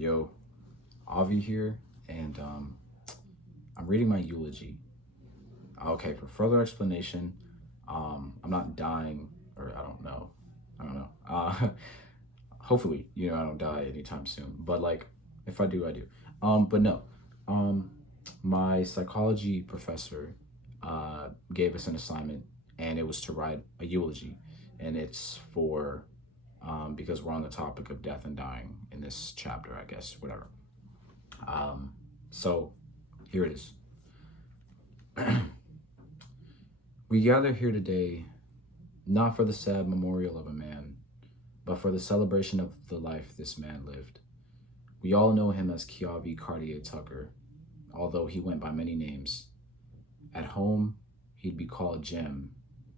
Yo, Avi here, and I'm reading my eulogy. Okay, for further explanation, I'm not dying, or I don't know. I don't know. Hopefully, I don't die anytime soon. But like, if I do, I do. But no. Um, my psychology professor gave us an assignment, and it was to write a eulogy, and it's for because we're on the topic of death and dying in this chapter, I guess, whatever. So here it is. We gather here today not for the sad memorial of a man, but for the celebration of the life this man lived. We all know him as Kiavi Cartier Tucker, although he went by many names. At home, he'd be called Jim,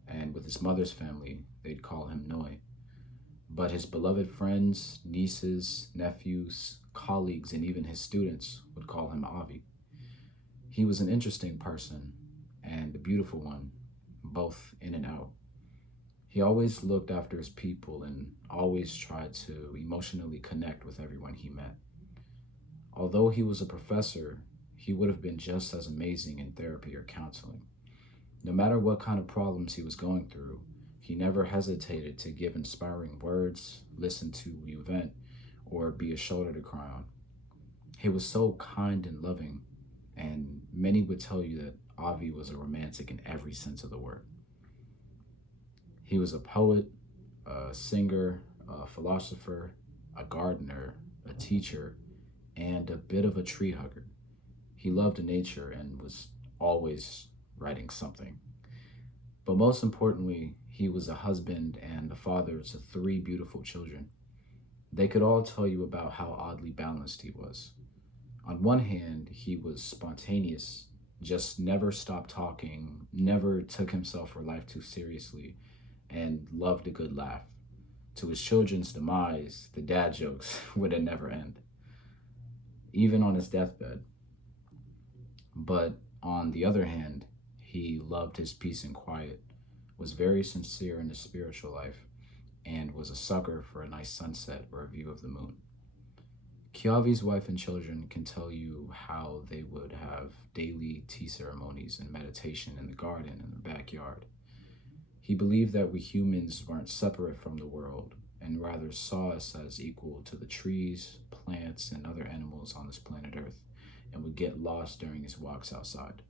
and with his mother's family, they'd call him Noi. But his beloved friends, nieces, nephews, colleagues, and even his students would call him Avi. He was an interesting person and a beautiful one, both in and out. He always looked after his people and always tried to emotionally connect with everyone he met. Although he was a professor, he would have been just as amazing in therapy or counseling. No matter what kind of problems he was going through, he never hesitated to give inspiring words, listen to you vent, or be a shoulder to cry on. He was so kind and loving, and many would tell you that Avi was a romantic in every sense of the word. He was a poet, a singer, a philosopher, a gardener, a teacher, and a bit of a tree hugger. He loved nature and was always writing something. But most importantly, he was a husband and the father to three beautiful children. They could all tell you about how oddly balanced he was. On one hand, he was spontaneous, just never stopped talking, never took himself or life too seriously, and loved a good laugh. To his children's demise, the dad jokes would never end, even on his deathbed. But on the other hand, he loved his peace and quiet, was very sincere in his spiritual life, and was a sucker for a nice sunset or a view of the moon. Kiavi's wife and children can tell you how they would have daily tea ceremonies and meditation in the garden in their backyard. He believed that we humans weren't separate from the world and rather saw us as equal to the trees, plants, and other animals on this planet Earth, and would get lost during his walks outside.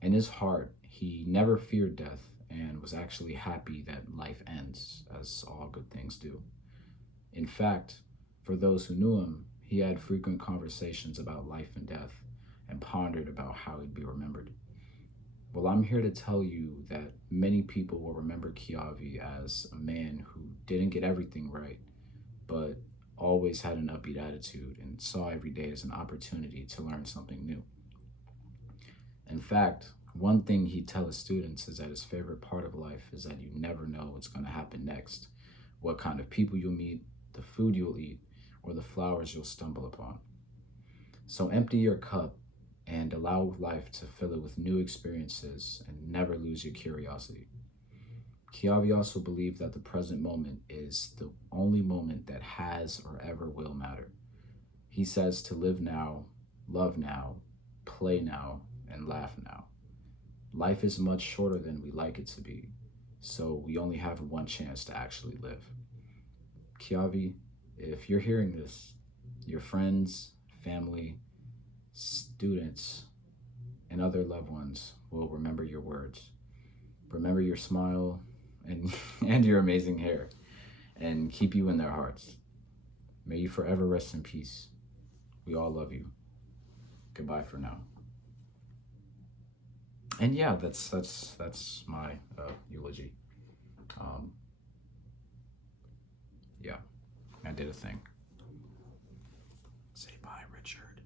In his heart, he never feared death and was actually happy that life ends, as all good things do. In fact, for those who knew him, he had frequent conversations about life and death and pondered about how he'd be remembered. Well, I'm here to tell you that many people will remember Kiavi as a man who didn't get everything right, but always had an upbeat attitude and saw every day as an opportunity to learn something new. In fact, one thing he'd tell his students is that his favorite part of life is that you never know what's going to happen next, what kind of people you'll meet, the food you'll eat, or the flowers you'll stumble upon. So empty your cup and allow life to fill it with new experiences and never lose your curiosity. Kiavi also believed that the present moment is the only moment that has or ever will matter. He says to live now, love now, play now, and laugh now. Life is much shorter than we like it to be, so we only have one chance to actually live. Kiavi, if you're hearing this, your friends, family, students, and other loved ones will remember your words. Remember your smile and, and your amazing hair, and keep you in their hearts. May you forever rest in peace. We all love you. Goodbye for now. And yeah, that's my eulogy. Um, yeah, I did a thing. Say bye, Richard.